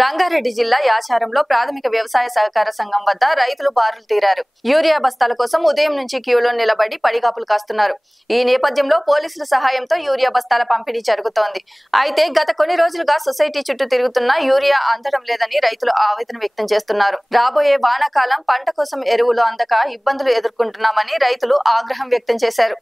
రంగారెడ్డి జిల్లా యాచారంలో ప్రాథమిక వ్యవసాయ సహకార సంఘం వద్ద రైతులు బారులు తీరారు. యూరియా బస్తాల కోసం ఉదయం నుంచి క్యూలో నిలబడి పడిగాపులు కాస్తున్నారు. ఈ నేపథ్యంలో పోలీసుల సహాయంతో యూరియా బస్తాల పంపిణీ జరుగుతోంది. అయితే గత కొన్ని రోజులుగా సొసైటీ చుట్టూ తిరుగుతున్న యూరియా అందడం లేదని రైతులు ఆవేదన వ్యక్తం చేస్తున్నారు. రాబోయే వానాకాలం పంట కోసం ఎరువులు అందక ఇబ్బందులు ఎదుర్కొంటున్నామని రైతులు ఆగ్రహం వ్యక్తం చేశారు.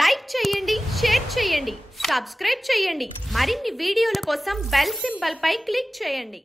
లైక్ చేయండి, షేర్ చేయండి, సబ్స్క్రైబ్ చేయండి. మరిన్ని వీడియోల కోసం బెల్ సింబల్ పై క్లిక్ చేయండి.